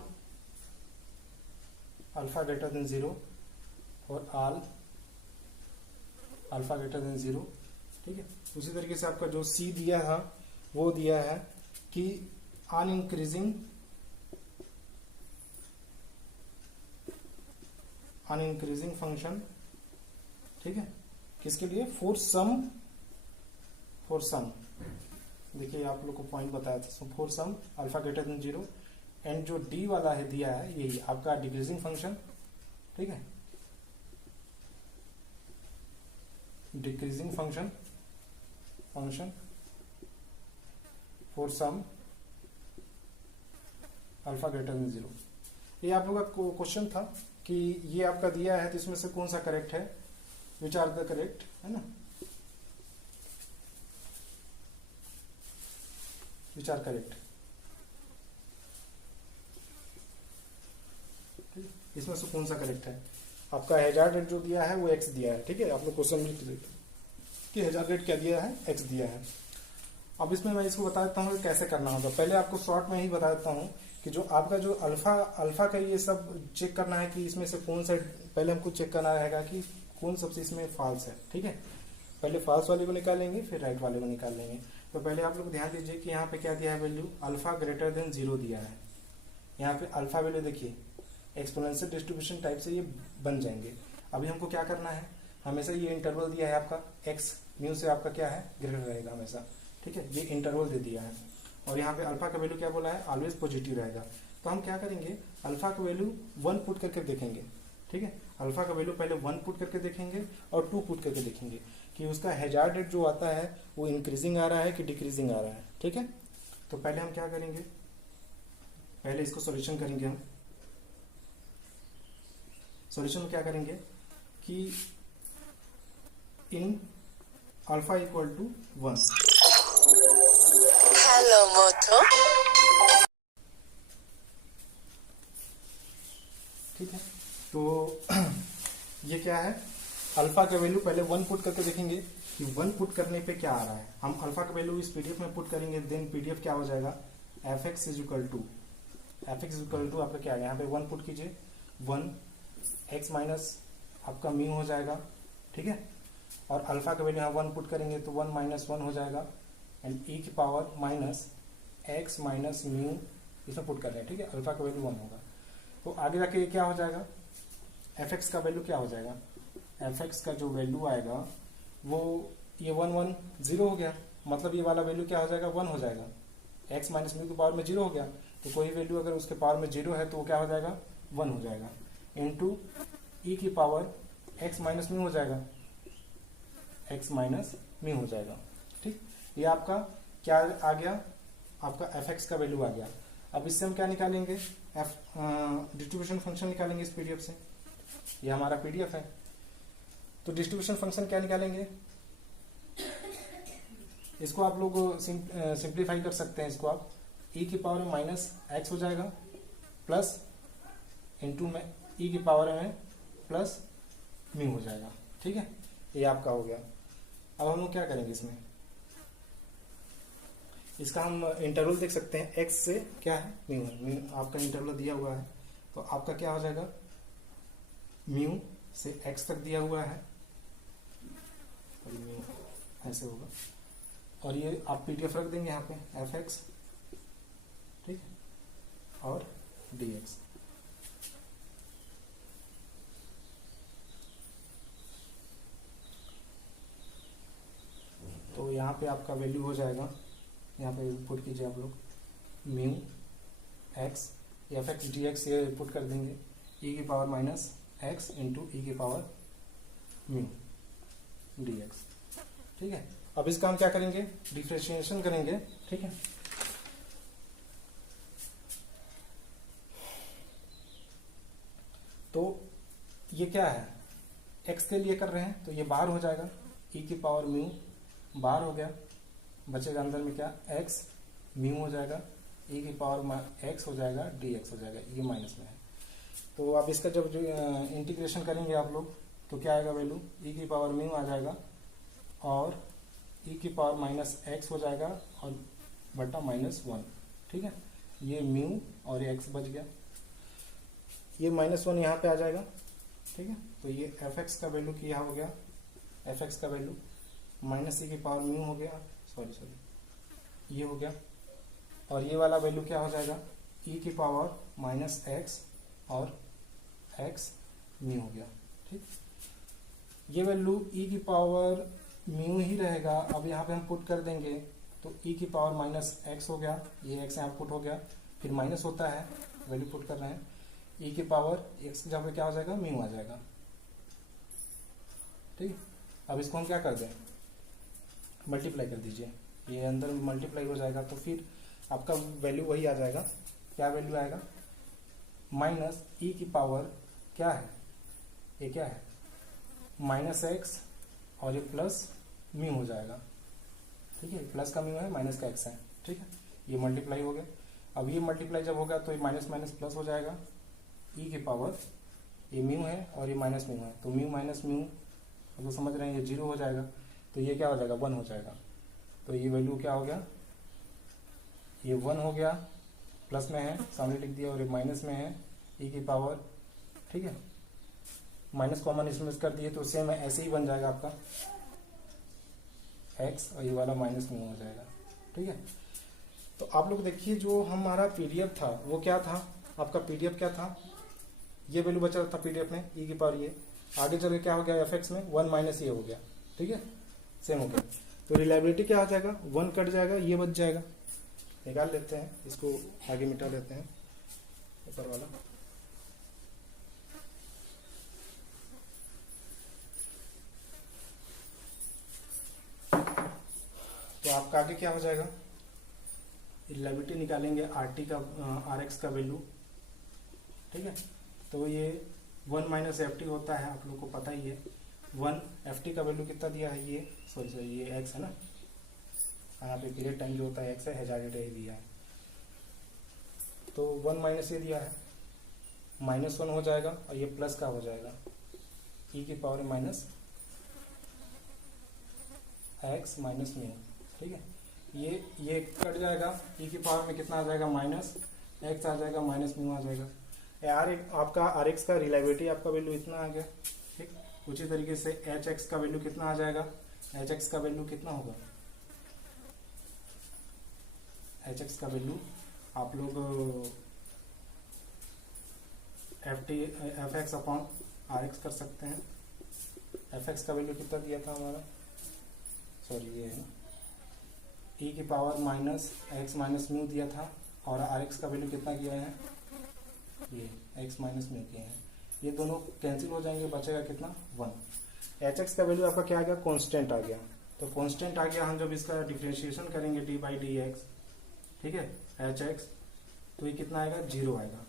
alpha greater than 0, for all alpha greater than 0, ठीक है। उसी तरीके से आपका जो सी दिया था वो दिया है कि अन इंक्रीजिंग फंक्शन, ठीक है, किसके लिए, फॉर सम, देखिए आप लोग को पॉइंट बताया था, for some alpha greater than 0, and जो डी वाला है दिया है यही आपका डिक्रीजिंग फंक्शन, ठीक है, decreasing function for some alpha greater than 0। ये आप लोगों का क्वेश्चन था कि ये आपका दिया है, तो इसमें से कौन सा करेक्ट है, विच आर द करेक्ट, है ना। Which are correct. इसमें से कौन सा करेक्ट है? आपका हैजार्ड रेट जो दिया है वो एक्स दिया है, ठीक है, आपने क्वेश्चन में लिख लिया कि हैजार्ड रेट क्या दिया है, एक्स दिया है। अब इसमें मैं इसको बता देता हूँ कि कैसे करना होगा। पहले आपको शॉर्ट में ही बता देता हूँ कि जो आपका जो अल्फा का ये सब चेक करना है कि इसमें से कौन सा, पहले हमको चेक करना रहेगा कि कौन सबसे इसमें फॉल्स है, ठीक है। पहले फॉल्स वाले को निकालेंगे, फिर राइट वाले को निकाल लेंगे। तो पहले आप लोग ध्यान दीजिए कि यहाँ पे क्या दिया है वैल्यू, अल्फा ग्रेटर देन 0 दिया है। यहाँ पे अल्फा वैल्यू देखिए एक्सपोनेंशियल डिस्ट्रीब्यूशन टाइप से ये बन जाएंगे। अभी हमको क्या करना है, हमेशा ये इंटरवल दिया है आपका एक्स म्यू से आपका क्या है, ग्रेटर रहेगा हमेशा, ठीक है, ये इंटरवल दे दिया है। और यहाँ पे अल्फा का वैल्यू क्या बोला है, ऑलवेज पॉजिटिव रहेगा। तो हम क्या करेंगे, अल्फा का वैल्यू 1 पुट करके देखेंगे, ठीक है। अल्फा का वैल्यू पहले 1 पुट करके देखेंगे और 2 पुट करके देखेंगे कि उसका हैजार्ड रेट जो आता है वो इंक्रीजिंग आ रहा है कि डिक्रीजिंग आ रहा है, ठीक है। तो पहले हम क्या करेंगे, पहले इसको सॉल्यूशन करेंगे। हम सॉल्यूशन में क्या करेंगे कि इन अल्फा इक्वल टू 1। हेलो मोटो। ठीक है, तो ये क्या है, अल्फा का वैल्यू पहले 1 पुट करके देखेंगे कि 1 पुट करने पे क्या आ रहा है। हम अल्फा का वैल्यू इस पीडीएफ में पुट करेंगे, देन पीडीएफ क्या हो जाएगा, F X is equal to आपका क्या है, यहाँ पे 1 पुट कीजिए, 1 एक्स माइनस आपका म्यू हो जाएगा, ठीक है। और अल्फा का वैल्यू यहाँ 1 पुट करेंगे तो 1 माइनस 1 हो जाएगा, एंड ई की power minus x minus mu इसमें पुट कर रहे हैं, ठीक है। अल्फा का वैल्यू 1 होगा। तो आगे जाके ये क्या हो जाएगा, एफ एक्स का वैल्यू क्या हो जाएगा, एफ एक्स का जो वैल्यू आएगा वो ये 1 1 0 हो गया, मतलब ये वाला वैल्यू क्या हो जाएगा, 1 हो जाएगा। एक्स माइनस म्यू की पावर में 0 हो गया, तो कोई वैल्यू अगर उसके पावर में 0 है तो वो क्या हो जाएगा, 1 हो जाएगा, इंटू ई की पावर एक्स माइनस म्यू हो जाएगा, एक्स माइनस म्यू हो जाएगा, ठीक। ये आपका क्या आ गया, आपका एफ एक्स का वैल्यू आ गया। अब इससे हम क्या निकालेंगे, डिस्ट्रीब्यूशन फंक्शन निकालेंगे इस पीडीएफ से। ये हमारा पीडीएफ है, तो डिस्ट्रीब्यूशन फंक्शन क्या निकालेंगे, इसको आप लोग सिंप्लीफाई कर सकते हैं। इसको आप ई की पावर में माइनस एक्स हो जाएगा, प्लस इंटू में ई की पावर में प्लस म्यू हो जाएगा, ठीक है। ये आपका हो गया। अब हम लोग क्या करेंगे, इसमें इसका हम इंटरवल देख सकते हैं, एक्स से क्या है, म्यू है, म्यू आपका इंटरवल दिया हुआ है, तो आपका क्या हो जाएगा, म्यू से एक्स तक दिया हुआ है, और म्यू ऐसे होगा, और ये आप पीडीएफ रख देंगे यहाँ पे, एफ एक्स, ठीक है, और डी एक्स। तो यहाँ पे आपका वैल्यू हो जाएगा, यहाँ पे पुट कीजिए आप लोग, mu x F x D x, ये पुट कर देंगे, ई की पावर माइनस एक्स इंटू ई की पावर म्यू डी एक्स, ठीक है। अब इसका हम क्या करेंगे, डिफरेंशिएशन करेंगे, ठीक है। तो ये क्या है, एक्स के लिए कर रहे हैं, तो ये बाहर हो जाएगा, ई की पावर म्यू बाहर हो गया, बचेगा अंदर में क्या, एक्स म्यू हो जाएगा, ई की पावर एक्स हो जाएगा, डी एक्स हो जाएगा, ये माइनस में है। तो अब इसका जब जो इंटीग्रेशन करेंगे आप लोग, तो क्या आएगा वैल्यू, ई की पावर म्यू आ जाएगा, और ई की पावर माइनस एक्स हो जाएगा, और बटा माइनस 1, ठीक है। ये म्यू और ये एक्स बच गया, ये माइनस 1 यहाँ पे आ जाएगा, ठीक है। तो ये एफ एक्स का वैल्यू क्या हो गया, एफ एक्स का वैल्यू माइनस ई की पावर म्यू हो गया, सॉरी ये हो गया, और ये वाला वैल्यू क्या हो जाएगा, ई की पावर माइनस एक्स और एक्स म्यू हो गया, ठीक। ये वैल्यू ई की पावर म्यू ही रहेगा। अब यहाँ पे हम पुट कर देंगे, तो ई की पावर माइनस एक्स हो गया, ये एक्स यहाँ पुट हो गया, फिर माइनस होता है, वैल्यू पुट कर रहे हैं, ई की पावर एक्स की जगह पे क्या हो जाएगा, म्यू आ जाएगा, ठीक। अब इसको हम क्या कर दें, मल्टीप्लाई कर दीजिए, ये अंदर मल्टीप्लाई हो जाएगा, तो फिर आपका वैल्यू वही आ जाएगा, क्या वैल्यू आएगा, माइनस ई की पावर क्या है, ये क्या है, माइनस एक्स, और ये प्लस म्यू हो जाएगा, ठीक है। प्लस का म्यू है, माइनस का एक्स है, ठीक है। ये मल्टीप्लाई हो गया। अब ये मल्टीप्लाई जब होगा तो ये माइनस माइनस प्लस हो जाएगा, ई की पावर, ये म्यू है और ये माइनस म्यू है, तो म्यू माइनस म्यू, अब तो समझ रहे हैं, ये जीरो हो जाएगा, तो ये क्या हो जाएगा, 1 हो जाएगा। तो ये वैल्यू क्या हो गया, ये 1 हो गया, प्लस में है सामने लिख दिया, और ये माइनस में है ई की पावर, ठीक है, माइनस कॉमन इसमें कर दिए तो सेम ऐसे ही बन जाएगा आपका एक्स, और ये वाला माइनस म्यू हो जाएगा, ठीक है। तो आप लोग देखिए जो हमारा पीडीएफ था वो क्या था, आपका पीडीएफ क्या था, ये वैल्यू बचा था पीडीएफ में ई की पावर ये, आगे चल के क्या हो गया एफ एक्स में 1 माइनस ये हो गया, ठीक है, सेम हो गया। तो रिलायबिलिटी क्या हो जाएगा, 1 कट जाएगा, ये बच जाएगा, निकाल लेते हैं इसको, आगे मिटा लेते हैं ऊपर वाला। तो आपका आगे क्या हो जाएगा, रिलायबिलिटी निकालेंगे आर टी का, आर एक्स का वैल्यू, ठीक है। तो ये 1 माइनस एफ टी होता है, आप लोग को पता ही है। 1 एफ टी का वैल्यू कितना दिया है, ये सॉरी ये एक्स है ना, यहाँ पे पीरियड टाइम जो होता है एक्स है, हेजार्डेड दिया है, तो 1 माइनस ये दिया है, -1 हो जाएगा, और ये प्लस का हो जाएगा ई की power minus x minus mu, ठीक है। ये कट जाएगा, ई की पावर में कितना आ जाएगा, माइनस एक्स आ जाएगा, माइनस म्यू आ जाएगा। आर आपका आर एक्स का रिलायबिलिटी आपका वैल्यू इतना आ गया, ठीक। उसी तरीके से एच एक्स का वैल्यू कितना आ जाएगा, एच एक्स का वैल्यू कितना होगा, एच एक्स का वैल्यू आप लोग F X upon R X कर सकते हैं। एफ एक्स का वैल्यू कितना दिया था हमारा, सॉरी ये है ना, ई की power minus x minus mu दिया था, और आर एक्स का वैल्यू कितना किया है, ये एक्स माइनस म्यू किए हैं, ये दोनों कैंसिल हो जाएंगे, बचेगा कितना 1। एच एक्स का वैल्यू आपका क्या आ गया, कॉन्स्टेंट आ गया, तो कॉन्स्टेंट आ गया, हम जब इसका डिफ्रेंशिएशन करेंगे डी बाई डी एक्स, ठीक है, एच एक्स, तो ये कितना आएगा, 0 आएगा।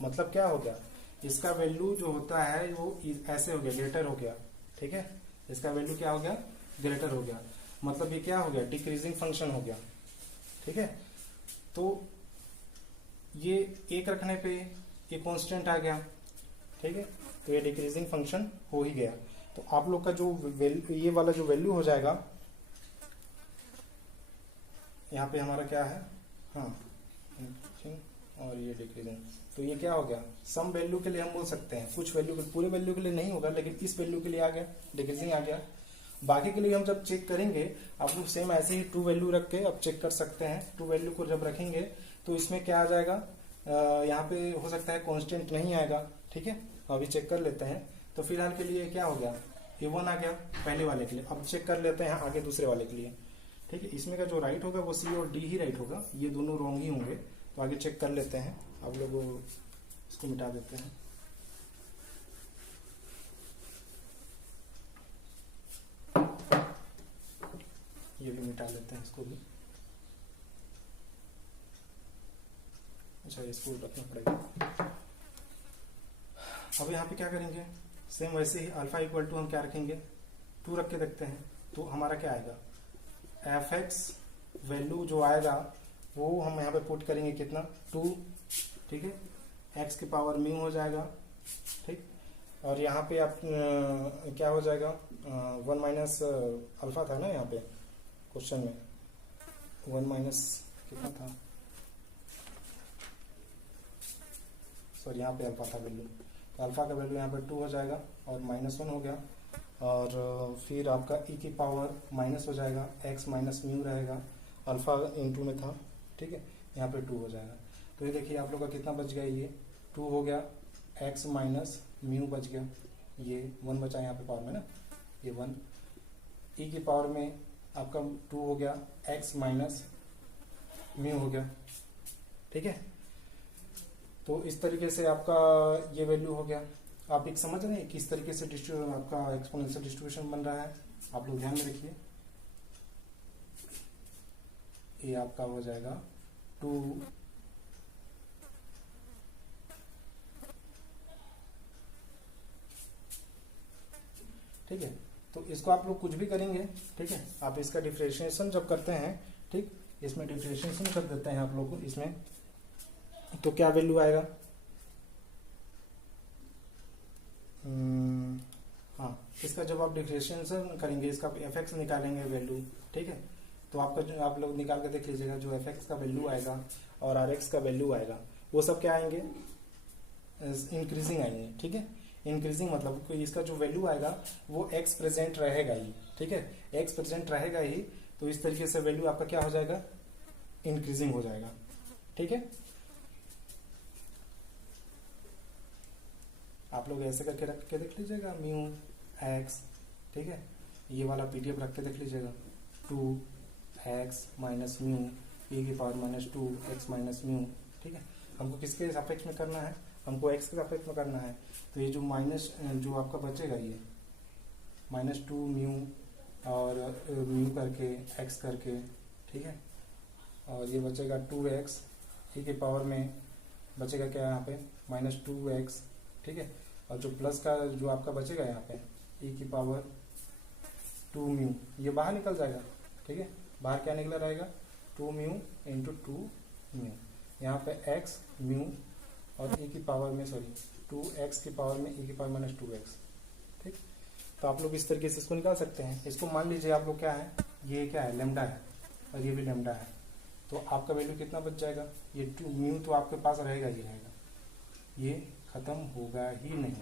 मतलब क्या हो गया, इसका वैल्यू जो होता है वो ऐसे हो गया, ग्रेटर हो गया, ठीक है, इसका वैल्यू क्या हो गया, ग्रेटर हो गया, मतलब ये क्या हो गया, डिक्रीजिंग फंक्शन हो गया, ठीक है। तो ये एक रखने पे ये कांस्टेंट आ गया, ठीक है, तो ये डिक्रीजिंग फंक्शन हो ही गया। तो आप लोग का जो ये वाला जो वैल्यू हो जाएगा, यहाँ पे हमारा क्या है, हाँ, और ये डिक्रीजिंग, तो ये क्या हो गया, सम वैल्यू के लिए हम बोल सकते हैं, कुछ वैल्यू के, पूरे वैल्यू के लिए नहीं होगा, लेकिन इस वैल्यू के लिए आ गया, डिक्रीजिंग आ गया। बाकी के लिए हम जब चेक करेंगे, आप लोग सेम ऐसे ही 2 वैल्यू रख के अब चेक कर सकते हैं। 2 वैल्यू को जब रखेंगे तो इसमें क्या आ जाएगा, यहाँ पे हो सकता है कांस्टेंट नहीं आएगा, ठीक है, अभी चेक कर लेते हैं। तो फिलहाल के लिए क्या हो गया, ये 1 आ गया पहले वाले के लिए। अब चेक कर लेते हैं आगे दूसरे वाले के लिए, ठीक है। इसमें का जो राइट होगा वो सी और डी ही राइट होगा, ये दोनों रॉन्ग ही होंगे। तो आगे चेक कर लेते हैं, आप लोग इसको मिटा देते हैं। ये भी मिटा लेते हैं इसको भी, अच्छा इसको रखना पड़ेगा। अब यहाँ पे क्या करेंगे, सेम वैसे ही अल्फा इक्वल टू हम क्या रखेंगे, 2 रख के देखते हैं। तो हमारा क्या आएगा, एफ एक्स वैल्यू जो आएगा वो हम यहाँ पे पुट करेंगे कितना, 2, ठीक है, एक्स की पावर म्यू हो जाएगा, ठीक। और यहाँ पे आप क्या हो जाएगा, 1 माइनस अल्फा था ना यहाँ पे क्वेश्चन में, 1 माइनस कितना था, सॉरी यहाँ पे अल्फा था वैल्यू, तो अल्फा का वैल्यू यहाँ पे 2 हो जाएगा और -1 हो गया। और फिर आपका ई की पावर माइनस हो जाएगा, एक्स माइनस म्यू रहेगा, अल्फा इंटू में था, ठीक है, यहाँ पे 2 हो जाएगा। तो ये देखिए आप लोग का कितना बच गया, ये 2 हो गया, एक्स माइनस म्यू बच गया, ये 1 बचा यहाँ पे पावर में ना, ये 1, ई की पावर में आपका 2 हो गया, एक्स माइनस म्यू हो गया, ठीक है। तो इस तरीके से आपका ये वैल्यू हो गया। आप एक समझ रहे हैं किस तरीके से आपका एक्सपोनेंशियल डिस्ट्रीब्यूशन बन रहा है, आप लोग ध्यान में रखिए। ये आपका हो जाएगा 2 ठीक है। तो इसको आप लोग कुछ भी करेंगे, ठीक है, आप इसका डिफरेंशिएशन जब करते हैं, ठीक, इसमें डिफरेंशिएशन कर देते हैं आप लोग को इसमें, तो क्या वैल्यू आएगा? हाँ, इसका जब आप डिफरेंशिएशन करेंगे, इसका एफ एक्स निकालेंगे वैल्यू, ठीक है, तो आपका जो आप लोग निकाल के देख लीजिएगा, जो एफ एक्स का वैल्यू आएगा और आर एक्स का वैल्यू आएगा, वो सब क्या आएंगे? इंक्रीजिंग आएंगे, ठीक है। इंक्रीजिंग मतलब इसका जो वैल्यू आएगा वो एक्स प्रेजेंट रहेगा ही, ठीक है, एक्स प्रेजेंट रहेगा ही, तो इस तरीके से वैल्यू आपका क्या हो जाएगा? इंक्रीजिंग हो जाएगा, ठीक है। आप लोग ऐसे करके रख के देख लीजिएगा, म्यू एक्स, ठीक है, ये वाला पीडीएफ रख के देख लीजिएगा, 2x माइनस म्यू e की power minus 2x minus mu, ठीक है। हमको किसके सापेक्ष में करना है? हमको x के सापेक्ष में करना है, तो ये जो माइनस जो आपका बचेगा ये -2 म्यू और म्यू करके x करके, ठीक है, और ये बचेगा 2x e की पावर में बचेगा क्या यहाँ पे? -2x, ठीक है, और जो प्लस का जो आपका बचेगा यहाँ पे e की पावर 2 म्यू, ये बाहर निकल जाएगा, ठीक है, बाहर क्या निकला रहेगा? 2 म्यू इंटू 2 म्यू, यहाँ पे x म्यू और e की पावर में 2x की पावर में e की पावर माइनस 2x, ठीक। तो आप लोग इस तरीके से इसको निकाल सकते हैं। इसको मान लीजिए आप लोग क्या है, ये क्या है? लैम्डा है और ये भी लैम्डा है, तो आपका वैल्यू कितना बच जाएगा? ये 2 म्यू तो आपके पास रहेगा ही रहेगा, ये खत्म होगा ही नहीं।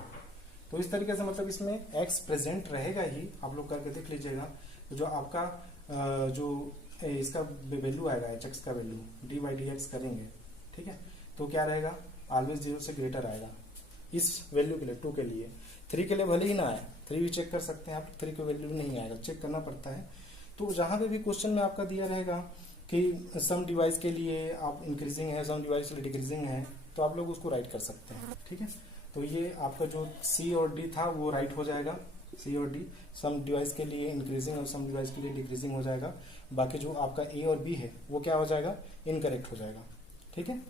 तो इस तरीके से मतलब इसमें x प्रेजेंट रहेगा ही, आप लोग करके देख लीजिएगा। जो आपका जो इसका वैल्यू आएगा एच एक्स का वैल्यू dy/dx करेंगे, ठीक है, तो क्या रहेगा? ऑलवेज 0 से ग्रेटर आएगा इस वैल्यू के लिए, 2 के लिए। 3 के लिए भले ही ना आए, 3 भी चेक कर सकते हैं आप, 3 का वैल्यू नहीं आएगा, चेक करना पड़ता है। तो जहाँ पे भी क्वेश्चन में आपका दिया रहेगा कि सम डिवाइस के लिए आप इंक्रीजिंग है, सम डिवाइस के लिए डिक्रीजिंग है, तो आप लोग उसको राइट कर सकते हैं, ठीक है। तो ये आपका जो सी और डी था वो राइट हो जाएगा, सी और डी सम डिवाइस के लिए इंक्रीजिंग और सम डिवाइस के लिए डिक्रीजिंग हो जाएगा। बाकी जो आपका ए और बी है वो क्या हो जाएगा? इनकरेक्ट हो जाएगा, ठीक है,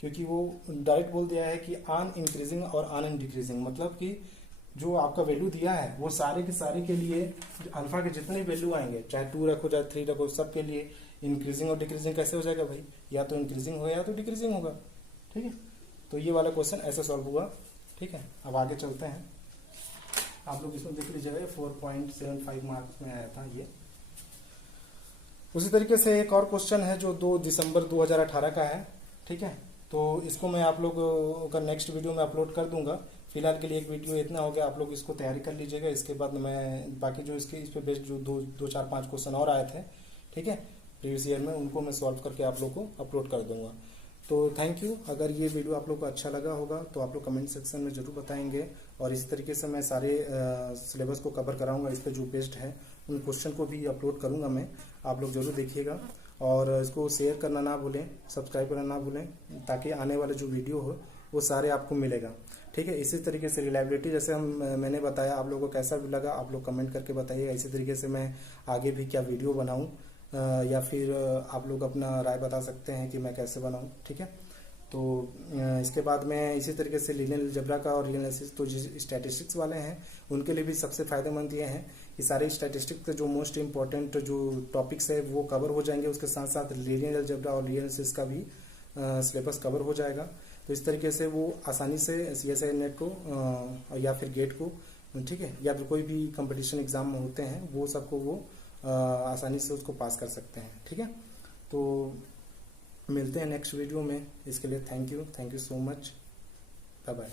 क्योंकि वो डायरेक्ट बोल दिया है कि ऑन इंक्रीजिंग और ऑन डिक्रीजिंग, मतलब कि जो आपका वैल्यू दिया है वो सारे के सारे के लिए अल्फा के जितने वैल्यू आएंगे, चाहे 2 रखो चाहे 3 रखो, सब के लिए इंक्रीजिंग और डिक्रीजिंग कैसे हो जाएगा भाई? या तो इंक्रीजिंग होगा या तो डिक्रीजिंग होगा, ठीक है। तो ये वाला क्वेश्चन ऐसे सॉल्व हुआ, ठीक है। अब आगे चलते हैं, आप लोग इसमें देख लीजिएगा 4.75 मार्क्स में आया था ये। उसी तरीके से एक और क्वेश्चन है जो 2 दिसंबर 2018 का है, ठीक है, तो इसको मैं आप लोग का नेक्स्ट वीडियो में अपलोड कर दूंगा। फिलहाल के लिए एक वीडियो इतना हो गया, आप लोग इसको तैयारी कर लीजिएगा। इसके बाद मैं बाकी जो इसके इस पे बेस्ड जो 2, 4, 5 क्वेश्चन और आए थे, ठीक है, प्रीवियस ईयर में, उनको मैं सॉल्व करके आप लोग को अपलोड कर दूंगा। तो थैंक यू। अगर ये वीडियो आप लोग को अच्छा लगा होगा तो आप लोग कमेंट सेक्शन में जरूर बताएंगे, और इसी तरीके से मैं सारे सिलेबस को कवर कराऊंगा, इस पर जो बेस्ड है उन क्वेश्चन को भी अपलोड करूंगा मैं, आप लोग जरूर देखिएगा। और इसको शेयर करना ना भूलें, सब्सक्राइब करना ना भूलें, ताकि आने वाले जो वीडियो हो वो सारे आपको मिलेगा, ठीक है। इसी तरीके से रिलायबिलिटी जैसे मैंने बताया, आप लोगों को कैसा भी लगा आप लोग कमेंट करके बताइएगा। इसी तरीके से मैं आगे भी क्या वीडियो बनाऊं, या फिर आप लोग अपना राय बता सकते हैं कि मैं कैसे बनाऊं, ठीक है। तो इसके बाद में इसी तरीके से लीनियर अलजेब्रा का और रीजनल एनालिसिस, तो जो स्टैटिस्टिक्स वाले हैं उनके लिए भी सबसे फायदेमंद ये हैं कि सारे स्टैटिस्टिक्स के जो मोस्ट इंपॉर्टेंट जो टॉपिक्स है वो कवर हो जाएंगे, उसके साथ साथ लीनियर अलजेब्रा और रीजनल एनालिसिस का भी सिलेबस कवर हो जाएगा। तो इस तरीके से वो आसानी से CSIR नेट को या फिर गेट को, ठीक है, या फिर कोई भी कंपटीशन एग्जाम होते हैं वो सबको वो आसानी से उसको पास कर सकते हैं, ठीक है। तो मिलते हैं नेक्स्ट वीडियो में, इसके लिए thank you so much, bye bye.